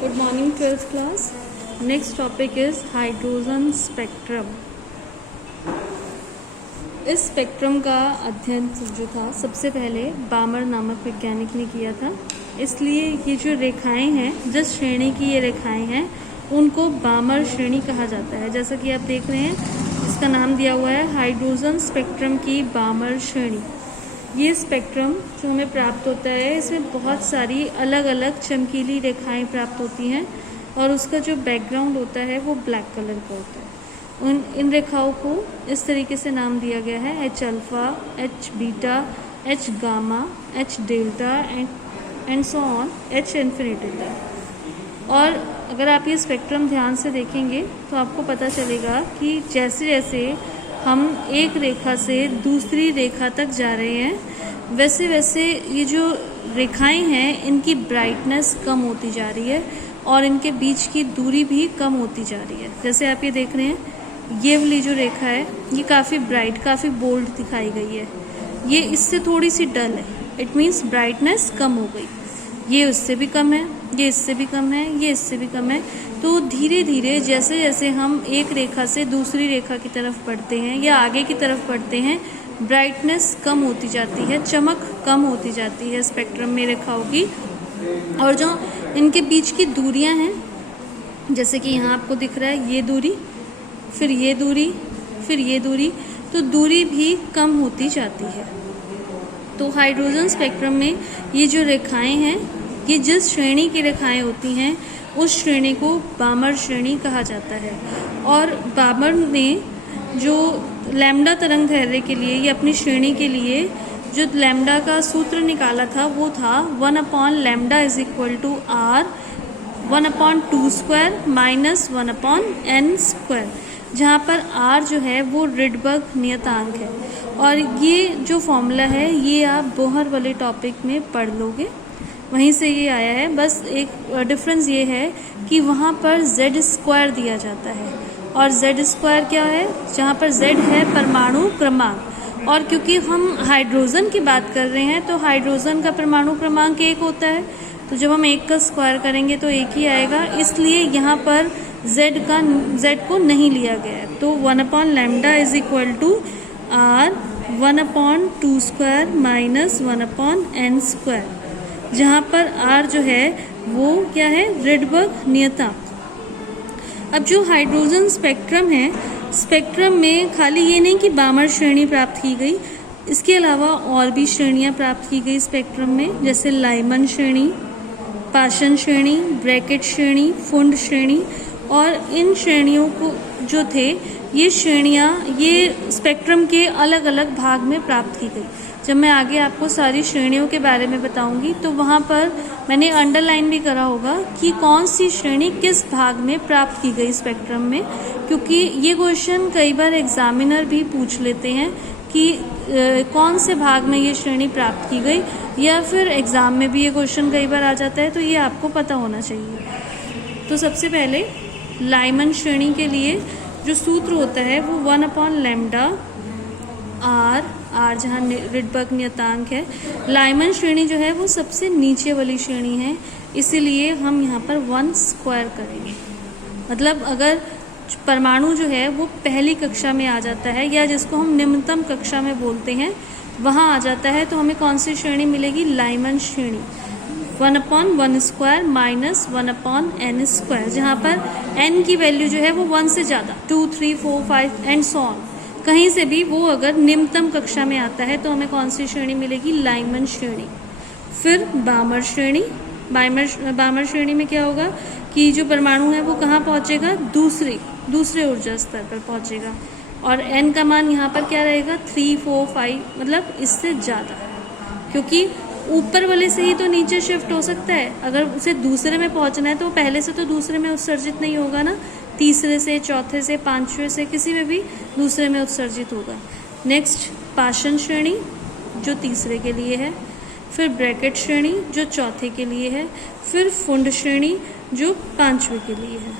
Good morning 12th class. Next topic is hydrogen spectrum. इस spectrum का अध्ययन जो था सबसे पहले बामर नामक वैज्ञानिक ने किया था. इसलिए ये जो रेखाएं हैं, जिस श्रेणी की ये रेखाएं हैं, उनको बामर श्रेणी कहा जाता है. जैसा कि आप देख रहे हैं, इसका नाम दिया हुआ है हाइड्रोजन स्पेक्ट्रम की बामर श्रेणी. ये स्पेक्ट्रम जो हमें प्राप्त होता है, इसमें बहुत सारी अलग अलग चमकीली रेखाएं प्राप्त होती हैं और उसका जो बैकग्राउंड होता है वो ब्लैक कलर का होता है. इन रेखाओं को इस तरीके से नाम दिया गया है H alpha, H beta, H gamma, H delta and so on, H infinity तक. और अगर आप ये स्पेक्ट्रम ध्यान से देखेंगे तो आपको पता चलेगा कि जैसे जैसे हम एक रेखा से दूसरी रेखा तक जा रहे हैं, वैसे वैसे ये जो रेखाएं हैं, इनकी ब्राइटनेस कम होती जा रही है और इनके बीच की दूरी भी कम होती जा रही है. जैसे आप ये देख रहे हैं, ये वाली जो रेखा है ये काफ़ी ब्राइट, काफ़ी बोल्ड दिखाई गई है. ये इससे थोड़ी सी डल है. इट मीन्स ब्राइटनेस कम हो गई. ये उससे भी कम है, ये इससे भी कम है, ये इससे भी कम है. तो धीरे धीरे जैसे जैसे हम एक रेखा से दूसरी रेखा की तरफ बढ़ते हैं या आगे की तरफ बढ़ते हैं, ब्राइटनेस कम होती जाती है, चमक कम होती जाती है स्पेक्ट्रम में रेखाओं की. और जो इनके बीच की दूरियां हैं, जैसे कि यहाँ आपको दिख रहा है, ये दूरी, फिर ये दूरी, फिर ये दूरी, तो दूरी भी कम होती जाती है. तो हाइड्रोजन स्पेक्ट्रम में ये जो रेखाएं हैं, ये जिस श्रेणी की रेखाएं होती हैं, उस श्रेणी को बामर श्रेणी कहा जाता है. और बामर ने जो लैम्डा तरंग दैर्घ्य के लिए, ये अपनी श्रेणी के लिए जो लैम्डा का सूत्र निकाला था, वो था 1/λ is equal to r 1/2² minus 1/n², जहाँ पर r जो है वो रिडबर्ग नियतांक है. और ये जो फॉर्मूला है, ये आप बोहर वाले टॉपिक में पढ़ लोगे, वहीं से ये आया है. बस एक डिफरेंस ये है कि वहाँ पर z² दिया जाता है और z² क्या है, जहाँ पर z है परमाणु क्रमांक. और क्योंकि हम हाइड्रोजन की बात कर रहे हैं, तो हाइड्रोजन का परमाणु क्रमांक 1 होता है. तो जब हम 1 का स्क्वायर करेंगे तो 1 ही आएगा. इसलिए यहाँ पर z को नहीं लिया गया है. तो 1/λ is equal to r 1/2² minus 1/n², जहाँ पर r जो है वो क्या है, रिडबर्ग नियतांक. अब जो हाइड्रोजन स्पेक्ट्रम है, स्पेक्ट्रम में खाली ये नहीं कि बामर श्रेणी प्राप्त की गई, इसके अलावा और भी श्रेणियाँ प्राप्त की गई स्पेक्ट्रम में, जैसे लाइमन श्रेणी, पाशन श्रेणी, ब्रैकेट श्रेणी, फुंड श्रेणी. और इन श्रेणियों को जो थे, ये श्रेणियाँ ये स्पेक्ट्रम के अलग अलग भाग में प्राप्त की गई. जब मैं आगे आपको सारी श्रेणियों के बारे में बताऊंगी, तो वहाँ पर मैंने अंडरलाइन भी करा होगा कि कौन सी श्रेणी किस भाग में प्राप्त की गई स्पेक्ट्रम में, क्योंकि ये क्वेश्चन कई बार एग्जामिनर भी पूछ लेते हैं कि कौन से भाग में ये श्रेणी प्राप्त की गई, या फिर एग्ज़ाम में भी ये क्वेश्चन कई बार आ जाता है. तो ये आपको पता होना चाहिए. तो सबसे पहले लाइमन श्रेणी के लिए जो सूत्र होता है वो 1/λ r जहाँ रिडबर्ग नियतांक है. लाइमन श्रेणी जो है वो सबसे नीचे वाली श्रेणी है, इसीलिए हम यहाँ पर 1² करेंगे. मतलब अगर परमाणु जो है वो पहली कक्षा में आ जाता है, या जिसको हम निम्नतम कक्षा में बोलते हैं, वहाँ आ जाता है, तो हमें कौन सी श्रेणी मिलेगी, लाइमन श्रेणी. 1/1² माइनस 1/n², जहाँ पर n की वैल्यू जो है वो 1 से ज़्यादा, 2, 3, 4, 5 एंड सो ऑन, कहीं से भी वो अगर निम्नतम कक्षा में आता है, तो हमें कौन सी श्रेणी मिलेगी, लाइमन श्रेणी. फिर बामर श्रेणी. बामर श्रेणी में क्या होगा कि जो परमाणु है वो कहाँ पहुँचेगा, दूसरे ऊर्जा स्तर पर पहुँचेगा. और n का मान यहाँ पर क्या रहेगा, 3, 4, 5, मतलब इससे ज़्यादा, क्योंकि ऊपर वाले से ही तो नीचे शिफ्ट हो सकता है. अगर उसे दूसरे में पहुँचना है, तो पहले से तो दूसरे में उत्सर्जित नहीं होगा ना, तीसरे से, चौथे से, पांचवें से, किसी में भी दूसरे में उत्सर्जित होगा. नेक्स्ट पाशन श्रेणी जो तीसरे के लिए है, फिर ब्रैकेट श्रेणी जो चौथे के लिए है, फिर फुंड श्रेणी जो पांचवें के लिए है.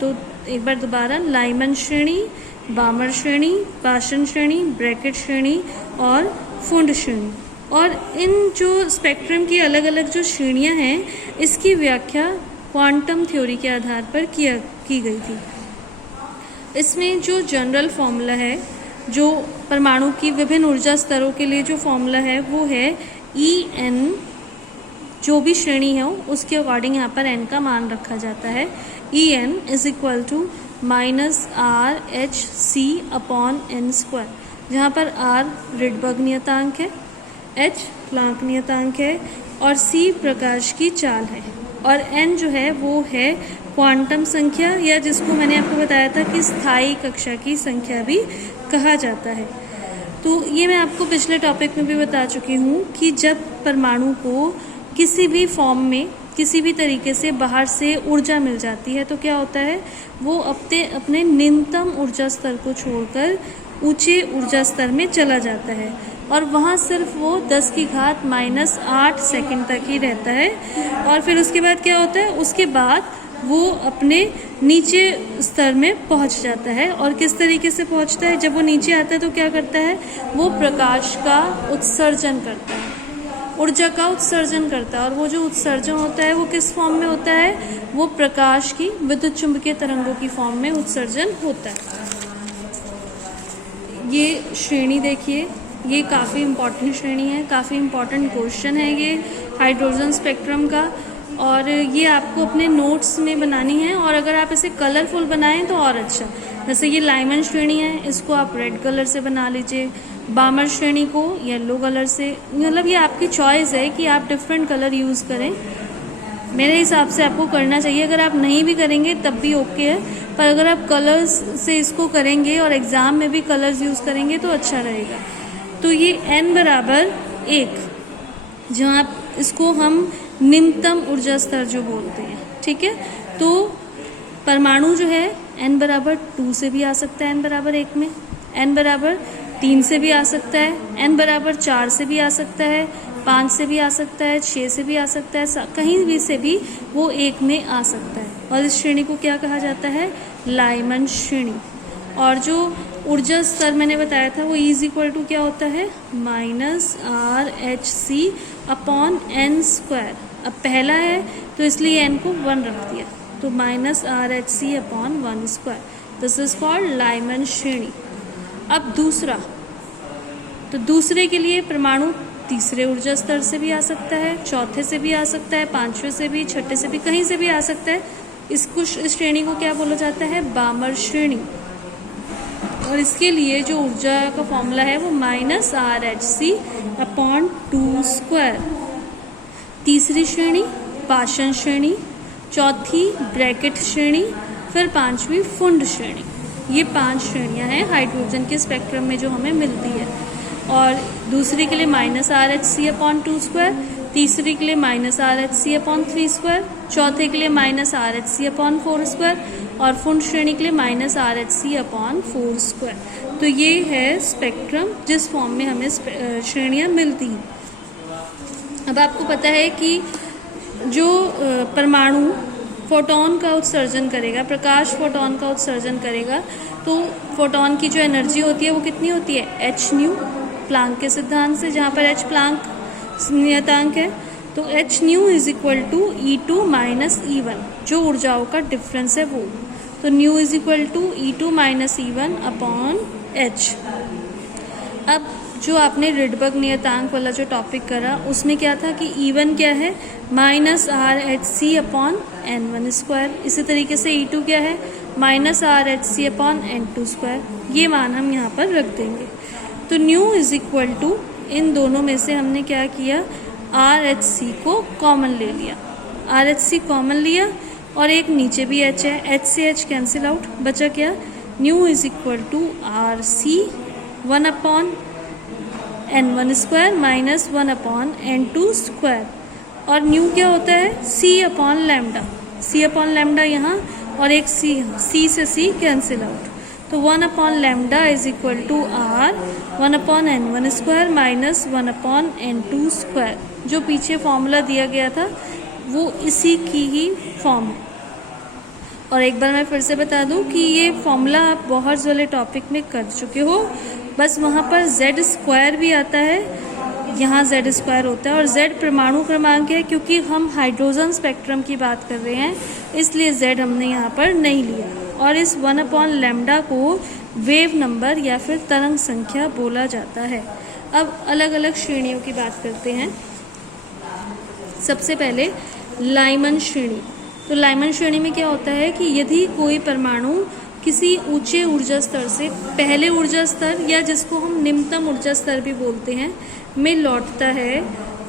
तो एक बार दोबारा, लाइमन श्रेणी, बामर श्रेणी, पाशन श्रेणी, ब्रैकेट श्रेणी और फुंड श्रेणी. और इन जो स्पेक्ट्रम की अलग अलग जो श्रेणियां हैं, इसकी व्याख्या क्वांटम थ्योरी के आधार पर की गई थी। इसमें जो जनरल फॉर्मूला है, जो परमाणु की विभिन्न ऊर्जा स्तरों के लिए जो फॉर्मूला है वो है En, जो भी श्रेणी है उसके अकॉर्डिंग यहाँ पर n का मान रखा जाता है। En is equal to -RHc upon n square, जहाँ पर R रिडबर्ग नियतांक है, H प्लांक नियतांक है और C प्रकाश की चाल है और n जो है वो है क्वांटम संख्या, या जिसको मैंने आपको बताया था कि स्थायी कक्षा की संख्या भी कहा जाता है। तो ये मैं आपको पिछले टॉपिक में भी बता चुकी हूँ कि जब परमाणु को किसी भी फॉर्म में किसी भी तरीके से बाहर से ऊर्जा मिल जाती है तो क्या होता है, वो अपने न्यूनतम ऊर्जा स्तर को छोड़कर ऊंचे ऊर्जा स्तर में चला जाता है और वहाँ सिर्फ वो 10⁻⁻8 सेकंड तक ही रहता है और फिर उसके बाद क्या होता है, उसके बाद वो अपने नीचे स्तर में पहुंच जाता है। और किस तरीके से पहुंचता है, जब वो नीचे आता है तो क्या करता है, वो प्रकाश का उत्सर्जन करता है, ऊर्जा का उत्सर्जन करता है और वो जो उत्सर्जन होता है वो किस फॉर्म में होता है, वो प्रकाश की विद्युत चुंबकीय तरंगों की फॉर्म में उत्सर्जन होता है। ये श्रेणी देखिए, ये काफ़ी इम्पॉर्टेंट श्रेणी है, काफ़ी इम्पॉर्टेंट क्वेश्चन है ये हाइड्रोजन स्पेक्ट्रम का, और ये आपको अपने नोट्स में बनानी है और अगर आप इसे कलरफुल बनाएं तो और अच्छा। जैसे ये लाइमन श्रेणी है, इसको आप रेड कलर से बना लीजिए, बामर श्रेणी को येलो कलर से, मतलब ये आपकी चॉइस है कि आप डिफरेंट कलर यूज़ करें। मेरे हिसाब से आपको करना चाहिए, अगर आप नहीं भी करेंगे तब भी ओके है, पर अगर आप कलर्स से इसको करेंगे और एग्ज़ाम में भी कलर्स यूज़ करेंगे तो अच्छा रहेगा। तो ये n बराबर 1, जहाँ इसको हम निम्नतम ऊर्जा स्तर जो बोलते हैं, ठीक है। तो परमाणु जो है n बराबर 2 से भी आ सकता है, n बराबर 1 में, n बराबर 3 से भी आ सकता है, n बराबर 4 से भी आ सकता है, 5 से भी आ सकता है, 6 से भी आ सकता है, कहीं भी से भी वो 1 में आ सकता है और इस श्रेणी को क्या कहा जाता है, लाइमन श्रेणी। और जो ऊर्जा स्तर मैंने बताया था वो इज इक्वल टू क्या होता है, -RHc अपॉन n स्क्वायर। अब पहला है तो इसलिए n को 1 रख दिया, तो -RHc upon 1 square, this is called Lyman श्रेणी। अब दूसरा, तो दूसरे के लिए परमाणु तीसरे ऊर्जा स्तर से भी आ सकता है, चौथे से भी आ सकता है, पांचवें से भी, छठे से भी, कहीं से भी आ सकता है। इस श्रेणी को क्या बोला जाता है, बामर श्रेणी। और इसके लिए जो ऊर्जा का फॉर्मूला है वो -RHc अपॉन 2 स्क्वायर। तीसरी श्रेणी पाषाण श्रेणी, चौथी ब्रैकेट श्रेणी, फिर पांचवी फुंड श्रेणी। ये 5 श्रेणियां हैं हाइड्रोजन के स्पेक्ट्रम में जो हमें मिलती है। और दूसरी के लिए -RHc अपॉन 2 स्क्वायर, तीसरी के लिए -RHc अपॉन 3 स्क्वायर, चौथे के लिए -RHc अपॉन 4 स्क्वायर और फुंड श्रेणी के लिए -RHc अपॉन 4 स्क्वायर। तो ये है स्पेक्ट्रम जिस फॉर्म में हमें श्रेणियाँ मिलती हैं। अब आपको पता है कि जो परमाणु फोटोन का उत्सर्जन करेगा, प्रकाश फोटोन का उत्सर्जन करेगा, तो फोटोन की जो एनर्जी होती है वो कितनी होती है, h न्यू, प्लांक के सिद्धांत से, जहाँ पर h प्लांक नियतांक है। तो h nu is equal to E2 minus E1, जो ऊर्जाओं का डिफरेंस है वो। तो nu is equal to E2 minus E1 upon h। अब जो आपने रिडबर्ग नियतांक वाला जो टॉपिक करा उसमें क्या था कि E1 क्या है, -RHc अपॉन N1 स्क्वायर। इसी तरीके से E2 क्या है, -RHc अपॉन N2 स्क्वायर। ये मान हम यहाँ पर रख देंगे। तो न्यू इज इक्वल टू, इन दोनों में से हमने क्या किया, RHc को कॉमन ले लिया, RHc कॉमन लिया और एक नीचे भी h है, h से h कैंसिल आउट, बचा क्या, nu is equal to RC 1 upon N1 square minus 1 upon N2 square. और न्यू क्या होता है, C upon lambda, C upon lambda यहाँ और एक C यहाँ, C से C कैंसिल आउट। तो 1 upon lambda is equal to R 1 upon N1 square minus 1 upon N2 square. जो पीछे फॉर्मूला दिया गया था वो इसी की ही फॉर्म है। और एक बार मैं फिर से बता दूं कि ये फॉर्मूला आप बोहर्स वाले टॉपिक में कर चुके हो, बस वहाँ पर z स्क्वायर भी आता है, यहाँ Z² होता है, और Z परमाणु क्रमांक है, क्योंकि हम हाइड्रोजन स्पेक्ट्रम की बात कर रहे हैं इसलिए Z हमने यहाँ पर नहीं लिया। और इस 1/λ को वेव नंबर या फिर तरंग संख्या बोला जाता है। अब अलग अलग श्रेणियों की बात करते हैं। सबसे पहले लाइमन श्रेणी। तो लाइमन श्रेणी में क्या होता है कि यदि कोई परमाणु किसी ऊंचे ऊर्जा स्तर से पहले ऊर्जा स्तर, या जिसको हम निम्नतम ऊर्जा स्तर भी बोलते हैं, में लौटता है,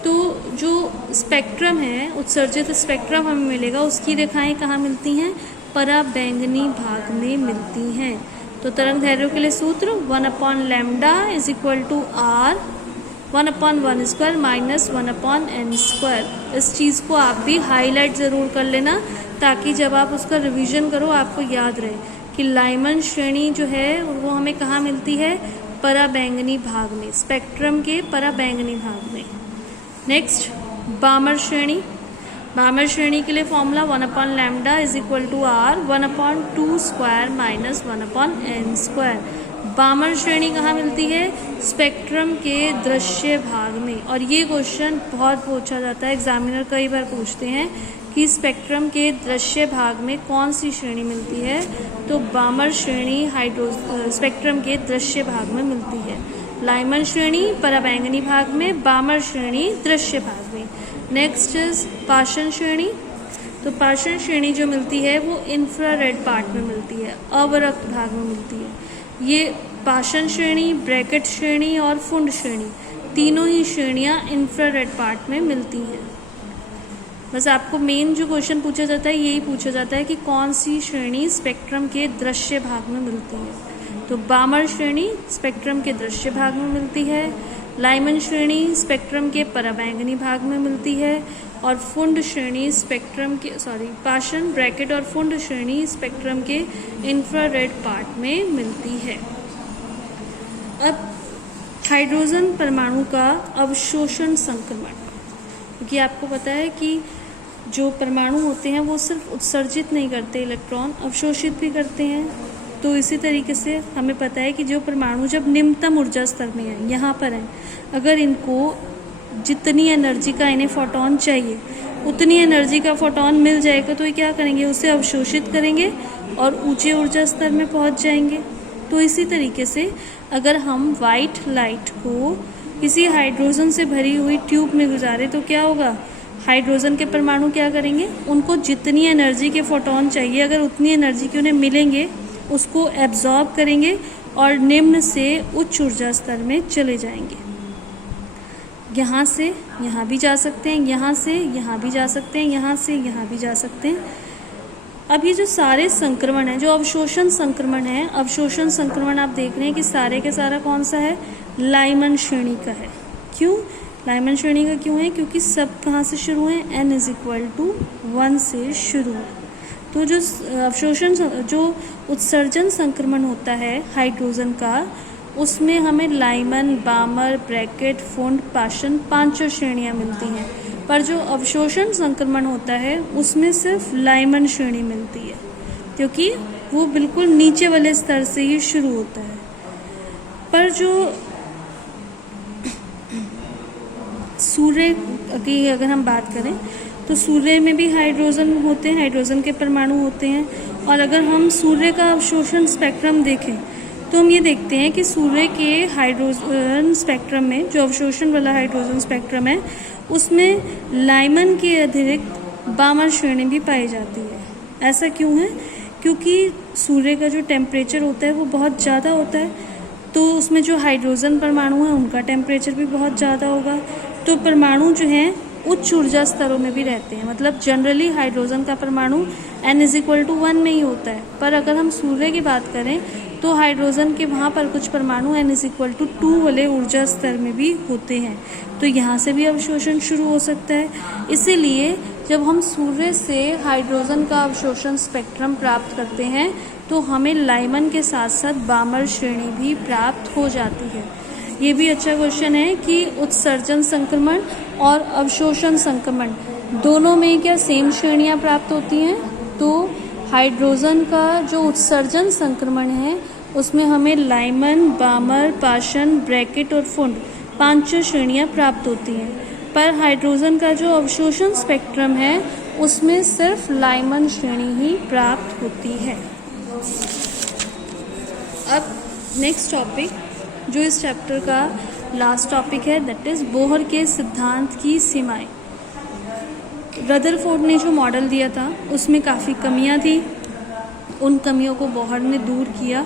तो जो स्पेक्ट्रम है, उत्सर्जित स्पेक्ट्रम हमें मिलेगा, उसकी रेखाएं कहाँ मिलती हैं? पराबैंगनी भाग में मिलती हैं। तो तरंग दैर्ध्यों के लिए सूत्र 1/λ is equal to R 1/1² minus 1/n²। इस चीज़ को आप भी हाईलाइट ज़रूर कर लेना, ताकि जब आप उसका रिवीजन करो आपको याद रहे कि लाइमन श्रेणी जो है वो हमें कहाँ मिलती है? पराबैंगनी भाग में, स्पेक्ट्रम के पराबैंगनी भाग में। नेक्स्ट, बामर श्रेणी। बामर श्रेणी के लिए formula 1/λ is equal to R 1/2² minus 1/n²। Balmer श्रेणी कहाँ मिलती है? स्पेक्ट्रम के दृश्य भाग में। और ये क्वेश्चन बहुत पूछा जाता है, एग्जामिनर कई बार पूछते हैं कि स्पेक्ट्रम के दृश्य भाग में कौन सी श्रेणी मिलती है? तो बामर श्रेणी स्पेक्ट्रम के दृश्य भाग में मिलती है। लाइमन श्रेणी पराबैंगनी भाग में, बामर श्रेणी दृश्य भाग में। नेक्स्ट इज पाषाण श्रेणी। तो पाषाण श्रेणी जो मिलती है वो इंफ्रारेड पार्ट में मिलती है, अवरक्त भाग में मिलती है। ये पाषाण श्रेणी, ब्रैकेट श्रेणी और फुंड श्रेणी, तीनों ही श्रेणियाँ इंफ्रारेड पार्ट में मिलती हैं। बस आपको मेन जो क्वेश्चन पूछा जाता है यही पूछा जाता है कि कौन सी श्रेणी स्पेक्ट्रम के दृश्य भाग में मिलती है। तो बामर श्रेणी स्पेक्ट्रम के दृश्य भाग में मिलती है, लाइमन श्रेणी स्पेक्ट्रम के पराबैंगनी भाग में मिलती है, और फुंड श्रेणी पाषाण, ब्रैकेट और फुंड श्रेणी स्पेक्ट्रम के इंफ्रारेड पार्ट में मिलती है। अब हाइड्रोजन परमाणु का अवशोषण संक्रमण, क्योंकि आपको पता है कि जो परमाणु होते हैं वो सिर्फ उत्सर्जित नहीं करते इलेक्ट्रॉन, अवशोषित भी करते हैं। तो इसी तरीके से हमें पता है कि जो परमाणु जब निम्नतम ऊर्जा स्तर में है, यहाँ पर है, अगर इनको जितनी एनर्जी का इन्हें फोटोन चाहिए उतनी एनर्जी का फोटोन मिल जाएगा तो ये क्या करेंगे? उसे अवशोषित करेंगे और ऊंचे ऊर्जा स्तर में पहुँच जाएंगे। तो इसी तरीके से अगर हम वाइट लाइट को किसी हाइड्रोजन से भरी हुई ट्यूब में गुजारे तो क्या होगा? हाइड्रोजन के परमाणु क्या करेंगे? उनको जितनी एनर्जी के फोटोन चाहिए, अगर उतनी एनर्जी के उन्हें मिलेंगे, उसको एब्जॉर्ब करेंगे और निम्न से उच्च ऊर्जा स्तर में चले जाएंगे। यहाँ से यहाँ भी जा सकते हैं, यहाँ से यहाँ भी जा सकते हैं, यहाँ से यहाँ भी जा सकते हैं। अब ये जो सारे संक्रमण हैं, जो अवशोषण संक्रमण है, अवशोषण संक्रमण आप देख रहे हैं कि सारे के सारा कौन सा है? लाइमन श्रेणी का है। क्यों लाइमन श्रेणी का क्यों है? क्योंकि सब कहाँ से शुरू है? n = 1 से शुरू है। तो जो अवशोषण, जो उत्सर्जन संक्रमण होता है हाइड्रोजन का, उसमें हमें लाइमन, बामर, ब्रैकेट, फुंड, पाषाण 5 श्रेणियाँ मिलती हैं। पर जो अवशोषण संक्रमण होता है उसमें सिर्फ लाइमन श्रेणी मिलती है, क्योंकि वो बिल्कुल नीचे वाले स्तर से ही शुरू होता है। पर जो सूर्य की अगर हम बात करें तो सूर्य में भी हाइड्रोजन होते हैं, हाइड्रोजन के परमाणु होते हैं। और अगर हम सूर्य का अवशोषण स्पेक्ट्रम देखें तो हम ये देखते हैं कि सूर्य के हाइड्रोजन स्पेक्ट्रम में, जो अवशोषण वाला हाइड्रोजन स्पेक्ट्रम है, उसमें लाइमन के अतिरिक्त बामर श्रेणी भी पाई जाती है। ऐसा क्यों है? क्योंकि सूर्य का जो टेम्परेचर होता है वो बहुत ज़्यादा होता है, तो उसमें जो हाइड्रोजन परमाणु हैं उनका टेम्परेचर भी बहुत ज़्यादा होगा। तो परमाणु जो हैं उच्च ऊर्जा स्तरों में भी रहते हैं। मतलब जनरली हाइड्रोजन का परमाणु n = 1 में ही होता है, पर अगर हम सूर्य की बात करें तो हाइड्रोजन के वहाँ पर कुछ परमाणु n = 2 वाले ऊर्जा स्तर में भी होते हैं। तो यहाँ से भी अवशोषण शुरू हो सकता है। इसीलिए जब हम सूर्य से हाइड्रोजन का अवशोषण स्पेक्ट्रम प्राप्त करते हैं तो हमें लाइमन के साथ साथ बामर श्रेणी भी प्राप्त हो जाती है। ये भी अच्छा क्वेश्चन है कि उत्सर्जन संक्रमण और अवशोषण संक्रमण दोनों में क्या सेम श्रेणियाँ प्राप्त होती हैं? तो हाइड्रोजन का जो उत्सर्जन संक्रमण है उसमें हमें लाइमन, बामर, पाषाण, ब्रैकेट और फुंड पांचों श्रेणियां प्राप्त होती हैं, पर हाइड्रोजन का जो अवशोषण स्पेक्ट्रम है उसमें सिर्फ लाइमन श्रेणी ही प्राप्त होती है। अब नेक्स्ट टॉपिक जो इस चैप्टर का लास्ट टॉपिक है दैट इज बोहर के सिद्धांत की सीमाएं। रदरफोर्ड ने जो मॉडल दिया था उसमें काफ़ी कमियां थी, उन कमियों को बोहर ने दूर किया।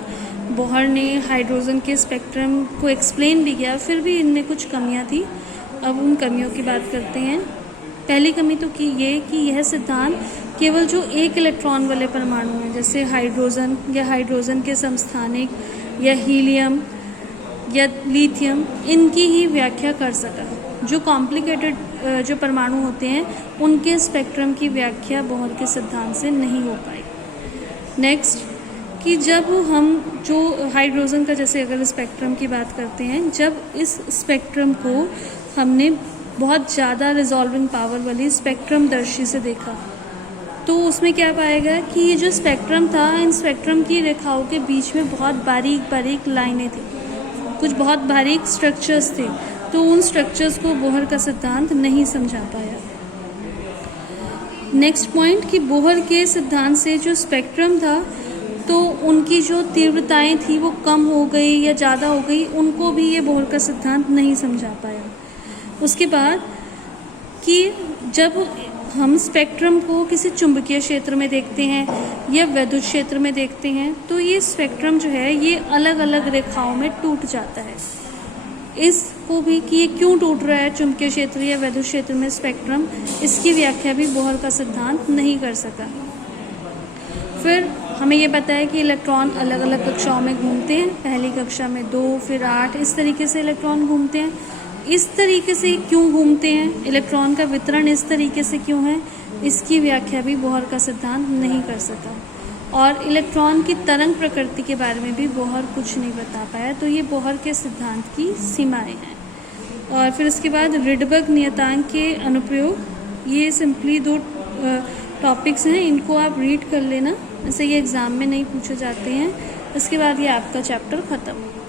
बोहर ने हाइड्रोजन के स्पेक्ट्रम को एक्सप्लेन भी किया, फिर भी इनमें कुछ कमियां थी। अब उन कमियों की बात करते हैं। पहली कमी तो कि यह सिद्धांत केवल जो एक इलेक्ट्रॉन वाले परमाणु हैं जैसे हाइड्रोजन या हाइड्रोजन के समस्थानिक या हीलियम या लिथियम इनकी ही व्याख्या कर सका। जो कॉम्प्लिकेटेड जो परमाणु होते हैं उनके स्पेक्ट्रम की व्याख्या बोहर के सिद्धांत से नहीं हो पाई। नेक्स्ट कि जब हम जो हाइड्रोजन का जैसे अगर स्पेक्ट्रम की बात करते हैं, जब इस स्पेक्ट्रम को हमने बहुत ज़्यादा रिजॉल्विंग पावर वाली स्पेक्ट्रम दर्शी से देखा तो उसमें क्या पाएगा कि ये जो स्पेक्ट्रम था, इन स्पेक्ट्रम की रेखाओं के बीच में बहुत बारीक बारीक लाइनें थी, कुछ बहुत बारीक स्ट्रक्चर्स थे, तो उन स्ट्रक्चर्स को बोहर का सिद्धांत नहीं समझा पाया। नेक्स्ट पॉइंट कि बोहर के सिद्धांत से जो स्पेक्ट्रम था तो उनकी जो तीव्रताएं थी वो कम हो गई या ज़्यादा हो गई, उनको भी ये बोहर का सिद्धांत नहीं समझा पाया। उसके बाद कि जब हम स्पेक्ट्रम को किसी चुंबकीय क्षेत्र में देखते हैं या विद्युत क्षेत्र में देखते हैं तो ये स्पेक्ट्रम जो है ये अलग अलग रेखाओं में टूट जाता है। इसको भी कि ये क्यों टूट रहा है चुंबकीय क्षेत्र या विद्युत क्षेत्र में स्पेक्ट्रम, इसकी व्याख्या भी बोहर का सिद्धांत नहीं कर सका। फिर हमें ये पता है कि इलेक्ट्रॉन अलग अलग कक्षाओं में घूमते हैं, पहली कक्षा में 2 फिर 8 इस तरीके से इलेक्ट्रॉन घूमते हैं। इस तरीके से क्यों घूमते हैं, इलेक्ट्रॉन का वितरण इस तरीके से क्यों है, इसकी व्याख्या भी बोहर का सिद्धांत नहीं कर सका। और इलेक्ट्रॉन की तरंग प्रकृति के बारे में भी बोहर कुछ नहीं बता पाया। तो ये बोहर के सिद्धांत की सीमाएं हैं। और फिर इसके बाद रिडबर्ग नियतांक के अनुप्रयोग, ये सिंपली 2 टॉपिक्स हैं, इनको आप रीड कर लेना, ऐसे ये एग्ज़ाम में नहीं पूछे जाते हैं। इसके बाद ये आपका चैप्टर ख़त्म।